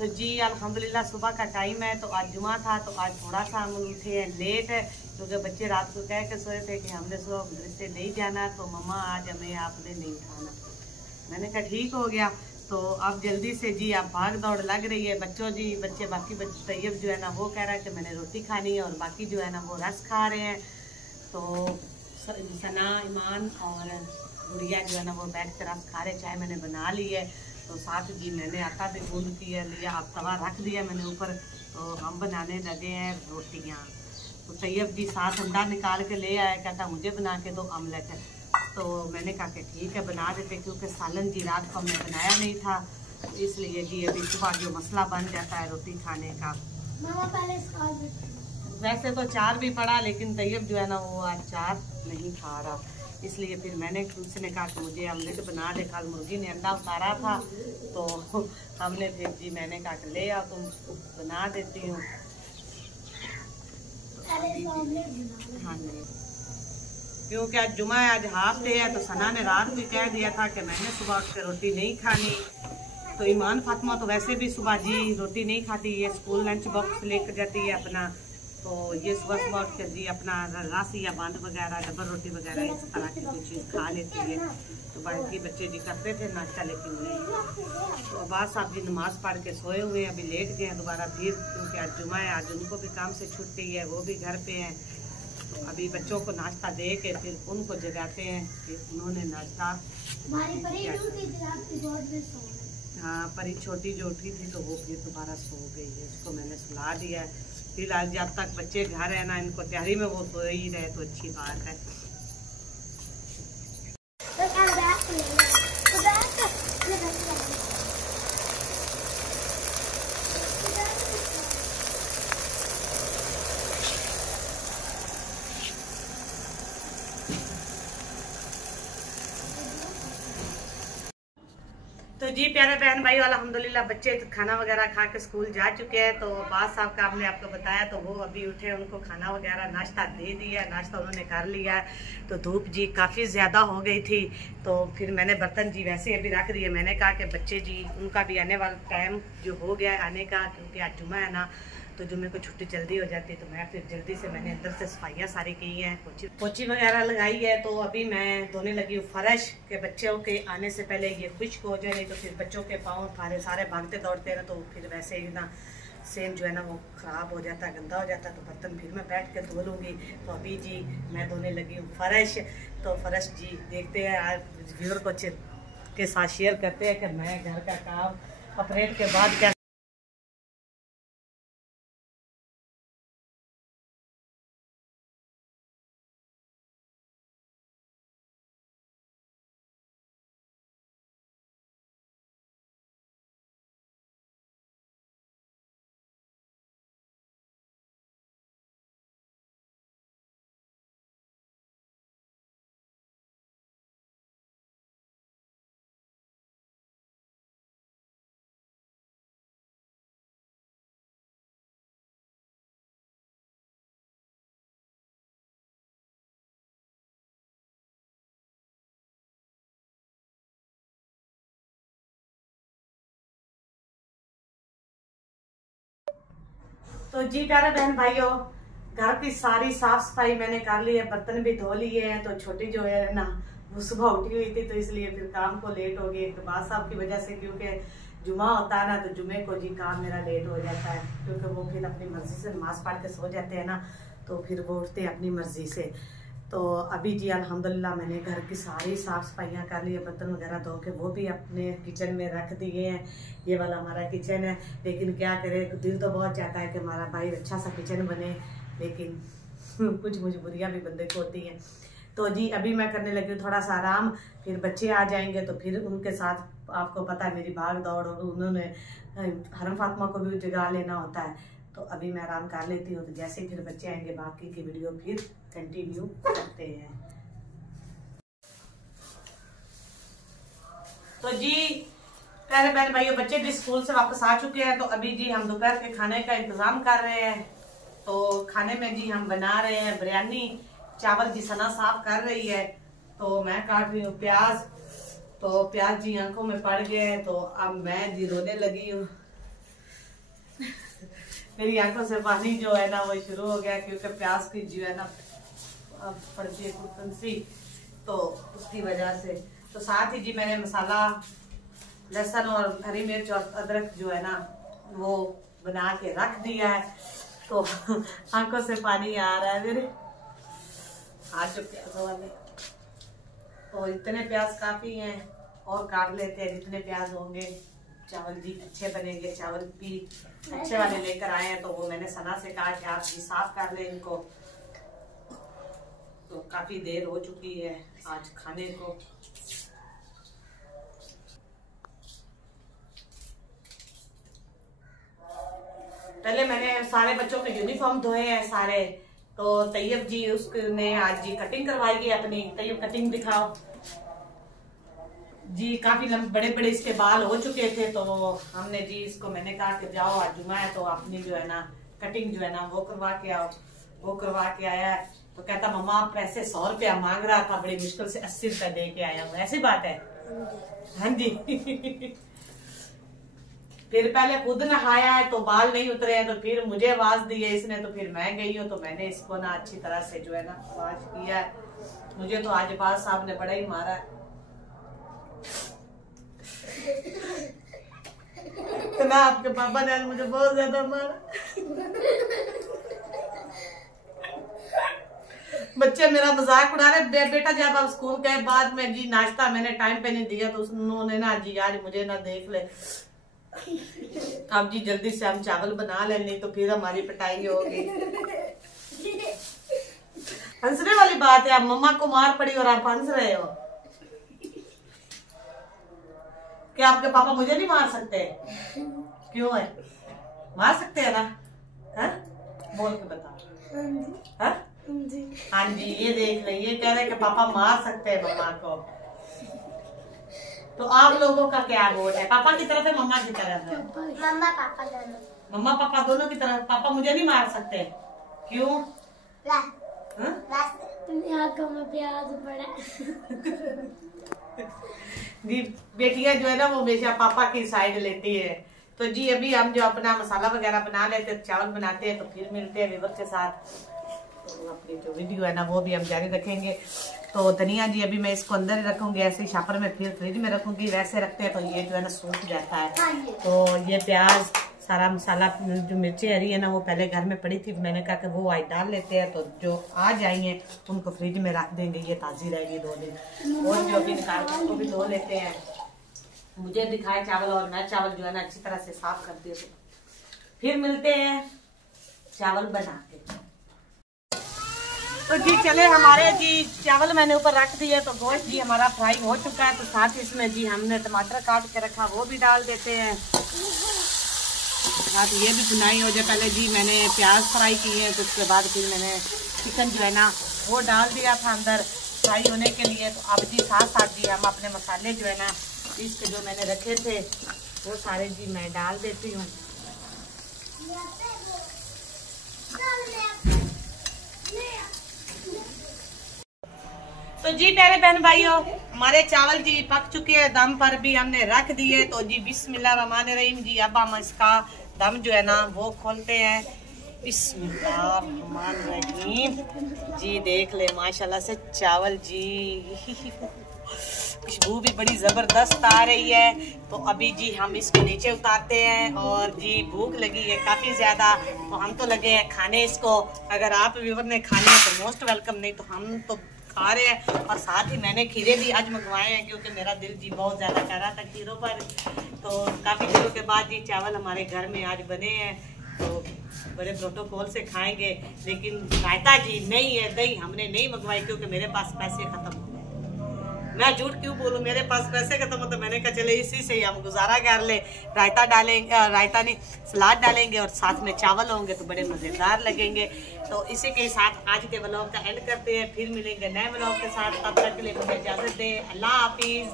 तो जी अल्हम्दुलिल्लाह सुबह का टाइम है। तो आज जुमा था तो आज थोड़ा सा हम उठे हैं लेट है, क्योंकि बच्चे रात को कह के सोए थे कि हमने सुबह मदरसे नहीं जाना, तो मम्मा आज हमें आपने नहीं उठाना। मैंने कहा ठीक हो गया। तो अब जल्दी से जी अब भाग दौड़ लग रही है। बच्चे बाकी तैयब जो है ना वो कह रहा है कि मैंने रोटी खानी है, और बाकी जो है ना वो रस खा रहे हैं। तो सना, ईमान और गुड़िया जो है ना वो बैठ कर रस खा रहे। चाय मैंने बना ली है, तो साथ जी मैंने आटा भी गूंद लिया, अब तवा रख दिया मैंने ऊपर। तो हम बनाने लगे हैं रोटियाँ। तो तैयब जी साथ अंडा निकाल के ले आया, कहता मुझे बना के दो ऑमलेट। तो मैंने कहा कि ठीक है बना देते, क्योंकि सालन जी रात को हमने बनाया नहीं था, तो इसलिए जी अभी सुबह जो मसला बन जाता है रोटी खाने का। मामा पहले वैसे तो चार भी पड़ा, लेकिन तैयब जो है ना वो आज चार नहीं खा रहा, इसलिए फिर मैंने उसने कहा कि मुझे ऑमलेट बना दे। कल मुर्गी ने अंडा उतारा था, तो हमने फिर जी मैंने कहा कि ले आओ तुम बना देती हूँ। हाँ नहीं, क्योंकि आज जुमा है, आज हाफ डे है। तो सना ने रात भी कह दिया था कि मैंने सुबह उठ के रोटी नहीं खानी। तो ईमान फातिमा तो वैसे भी सुबह जी रोटी नहीं खाती, ये स्कूल लंच बॉक्स लेकर जाती है अपना। तो ये सुबह सुबह उठ कर जी अपना रस या बांध वगैरह, डबल रोटी वगैरह इस तरह की कोई चीज़ खा लेती है। तो बाकी बच्चे जी करते थे नाश्ता, लेकिन नहीं। तो अब्बास साहब जी नमाज़ पढ़ के सोए हुए हैं, अभी लेट गए हैं दोबारा फिर, क्योंकि आज जुमा है, आज उनको भी काम से छुट्टी है, वो भी घर पे हैं। तो अभी बच्चों को नाश्ता दे के फिर उनको जगाते हैं कि उन्होंने नाश्ता। हाँ, परी छोटी जो उठी थी तो वो फिर दोबारा सो गई है, उसको मैंने सुला दिया है। फिलहाल जब तक बच्चे घर है ना, इनको तैयारी में वो सो ही रहे तो अच्छी बात है। तो जी प्यारे बहन भाई अल्हम्दुलिल्लाह बच्चे खाना वगैरह खा के स्कूल जा चुके हैं। तो बास साहब का आपने आपको बताया, तो वो अभी उठे, उनको खाना वगैरह नाश्ता दे दिया, नाश्ता उन्होंने कर लिया है। तो धूप जी काफ़ी ज़्यादा हो गई थी, तो फिर मैंने बर्तन जी वैसे अभी रख दिए। मैंने कहा कि बच्चे जी उनका भी आने वाला टाइम जो हो गया है आने का, क्योंकि आज जुमा है ना, तो जुम्मे को छुट्टी जल्दी हो जाती है। तो मैं फिर जल्दी से मैंने अंदर से सफाइयाँ सारी की हैं, पोची वगैरह लगाई है। तो अभी मैं धोने लगी हूँ फर्श के, बच्चों के आने से पहले ये खुश्क हो जाए, नहीं तो फिर बच्चों के पाँव सारे भागते दौड़ते हैं, तो फिर वैसे ही ना सेम जो है ना वो ख़राब हो जाता है, गंदा हो जाता है। तो बर्तन फिर मैं बैठ के धो लूँगी। तो अभी जी मैं धोने लगी हूँ फर्श। तो फर्श जी देखते हैं आज व्यूअर को के साथ शेयर करते हैं कि मैं घर का काम ऑपरेट के बाद क्या। तो जी प्यारे बहन भाइयों, घर की सारी साफ सफाई मैंने कर ली है, बर्तन भी धो लिए हैं। तो छोटी जो है ना वो सुबह उठी हुई थी, तो इसलिए फिर काम को लेट हो गई इकबाल साहब की वजह से, क्योंकि जुमा होता है ना, तो जुमे को जी काम मेरा लेट हो जाता है, क्योंकि वो फिर अपनी मर्जी से नमाज पढ़ के सो जाते हैं ना, तो फिर वो उठते हैं अपनी मर्जी से। तो अभी जी अल्हम्दुलिल्लाह मैंने घर की सारी साफ़ सफाइयाँ कर ली है, बर्तन वगैरह धो के वो भी अपने किचन में रख दिए हैं। ये वाला हमारा किचन है, लेकिन क्या करें, दिल तो बहुत चाहता है कि हमारा भाई अच्छा सा किचन बने, लेकिन कुछ मजबूरियाँ भी बंदे को होती हैं। तो जी अभी मैं करने लगी हूँ थोड़ा सा आराम, फिर बच्चे आ जाएंगे तो फिर उनके साथ आपको पता है मेरी भाग दौड़, और उन्होंने हरम फातिमा को भी जगा लेना होता है। तो अभी मैं आराम कर लेती हूँ, तो जैसे फिर बच्चे आएंगे बाकी की वीडियो फिर कंटिन्यू करते हैं। तो जी प्यारे बहन भाइयों, बच्चे भी स्कूल से वापस आ चुके हैं। तो अभी जी हम दोपहर के खाने का इंतजाम कर रहे हैं। तो खाने में जी हम बना रहे हैं बिरयानी, चावल जी सना साफ कर रही है, तो मैं काट रही हूँ प्याज। तो प्याज जी आंखों में पड़ गए हैं, तो अब मैं जी रोने लगी हूँ। मेरी आंखों से पानी जो है ना वो शुरू हो गया, क्योंकि प्याज की जो है ना अब पड़ती है कुंसी, तो उसकी वजह से। तो साथ ही जी मैंने मसाला, लहसुन और हरी मिर्च और अदरक जो है ना वो बना के रख दिया है। तो आंखों से पानी आ रहा है मेरे। आज जो प्याज वाले, तो इतने प्याज काफी हैं, और काट लेते हैं जितने प्याज होंगे। चावल जी अच्छे बनेंगे, चावल भी अच्छे वाले लेकर आए हैं, तो वो मैंने सना से कहा कि आप भी साफ कर लें इनको। तो काफी देर हो चुकी है आज खाने को। पहले मैंने सारे बच्चों के यूनिफॉर्म धोए हैं सारे। तो तैयब जी उसने आज जी कटिंग करवाई है अपनी। तैयब कटिंग दिखाओ जी। काफी बड़े बड़े इसके बाल हो चुके थे, तो हमने जी इसको, मैंने कहा कि जाओ आज जुमा है तो अपनी जो है ना कटिंग जो है ना वो करवा के आओ। वो करवा के आया है, तो कहता मम्मा आप पैसे 100 रुपया मांग रहा था, बड़ी मुश्किल से 80 रुपया दे के आया हूँ। ऐसी बात है? हाँ जी। फिर पहले खुद नहाया है तो बाल नहीं उतरे हैं, तो फिर मुझे आवाज दी है इसने, तो फिर मैं गई हूँ, तो मैंने इसको ना अच्छी तरह से जो है ना वाश किया है। मुझे तो आज बाल साहब ने बड़ा ही मारा है। तो ना आपके पापा ने मुझे बहुत ज्यादा मारा। बच्चे मेरा मजाक उड़ा रहे। बेटा जब आप स्कूल के बाद में जी नाश्ता मैंने टाइम पे नहीं दिया, तो उन्होंने ना जी आज मुझे ना देख ले, अब जी जल्दी से हम चावल बना लें, नहीं तो फिर हमारी पिटाई होगी। हंसने वाली बात है, आप मम्मा को मार पड़ी और आप हंस रहे हो। क्या आपके पापा मुझे नहीं मार सकते? क्यों है? मार सकते हैं ना? हा? बोल के बता। हाँ जी, ये देख ले, ये कह रहे कि पापा मार सकते हैं मम्मा को। तो आप लोगों का क्या वोट है? पापा की तरफ है, मम्मा की तरफ है? मम्मा पापा दोनों। मम्मा पापा दोनों की तरफ। पापा मुझे नहीं मार सकते, क्यों? आंखों में प्याज पड़ा। जी बेटियां जो है ना वो हमेशा पापा की साइड लेती है। तो जी अभी हम जो अपना मसाला वगैरह बना लेते हैं, चावल बनाते हैं, तो फिर मिलते हैं व्यूअर के साथ। तो अपनी जो वीडियो है ना वो भी हम जारी रखेंगे। तो धनिया जी अभी मैं इसको अंदर ही रखूंगी, ऐसे शापर में, फिर फ्रिज में रखूंगी। वैसे रखते हैं तो ये जो है ना सूख जाता है। तो ये प्याज, सारा मसाला, जो मिर्ची हरी है ना वो पहले घर में पड़ी थी, मैंने कहा कि वो आज डाल लेते हैं। तो जो आ जाएंगे उनको फ्रिज में रख देंगे, ये ताज़ी रहेगी 2 दिन। और जो अभी निकाल के उसको भी धो लेते हैं। मुझे दिखाए चावल, और मैं चावल जो है ना अच्छी तरह से साफ करती हूँ। फिर मिलते हैं चावल बना के। तो जी चले, हमारे जी चावल मैंने ऊपर रख दिए, तो गोश्त जी हमारा फ्राई हो चुका है। तो साथ ही इसमें जी हमने टमाटर काट के रखा, वो भी डाल देते हैं। साथ ये भी भुनाई हो जाए। पहले जी मैंने प्याज फ्राई किए हैं, तो उसके बाद फिर मैंने चिकन जो है ना वो डाल दिया था अंदर फ्राई होने के लिए। तो अब जी साथ साथ जी हम अपने मसाले जो है ना इसके जो मैंने रखे थे वो सारे जी मैं डाल देती हूँ। तो जी प्यारे बहन भाइयों, हमारे चावल जी पक चुके हैं, दम पर भी हमने रख दिए। तो जी बिस्मिल्लाहिर्रहमानिर्रहीम जी, अब हम इसका दम जो है ना वो खोलते हैं। बिस्मिल्लाहिर्रहमानिर्रहीम जी। देख ले माशाल्लाह से चावल जी, खुशबू भी बड़ी जबरदस्त आ रही है। तो अभी जी हम इसको नीचे उतारते हैं। और जी भूख लगी है काफी ज्यादा, तो हम तो लगे हैं खाने इसको। अगर आप व्यूअर ने खाने तो मोस्ट वेलकम, नहीं तो हम तो खा रहे हैं। और साथ ही मैंने खीरे भी आज मंगवाए हैं, क्योंकि मेरा दिल जी बहुत ज़्यादा कर रहा था खीरों पर। तो काफ़ी दिनों के बाद जी चावल हमारे घर में आज बने हैं, तो बड़े प्रोटोकॉल से खाएंगे। लेकिन रायता जी नहीं है, दही हमने नहीं मंगवाई, क्योंकि मेरे पास पैसे ख़त्म हो गए। मैं झूठ क्यों बोलूं, मेरे पास पैसे खत्म हो, तो मैंने कहा चले इसी से ही हम गुजारा कर ले। रायता डालेंगे, रायता नहीं सलाद डालेंगे, और साथ में चावल होंगे तो बड़े मज़ेदार लगेंगे। तो इसी के साथ आज के व्लॉग का एंड करते हैं। फिर मिलेंगे नए व्लॉग के साथ, तब तक के लिए मुझे इजाज़त दें। अल्लाह हाफिज़।